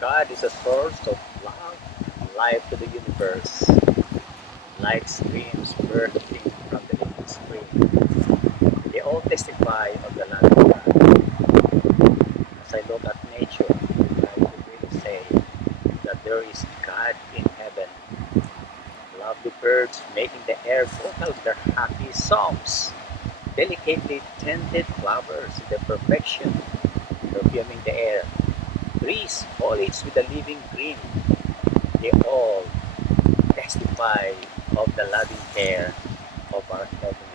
God is a source of love and life to the universe, like streams bursting from the living spring. They all testify of the love of God. As I look at nature, I could really say that there is God in heaven. Lovely birds making the air vocal their happy songs. Delicately tended flowers in their perfection, perfuming the air. Trees, foliage with a living green, they all testify of the loving care of our Heavenly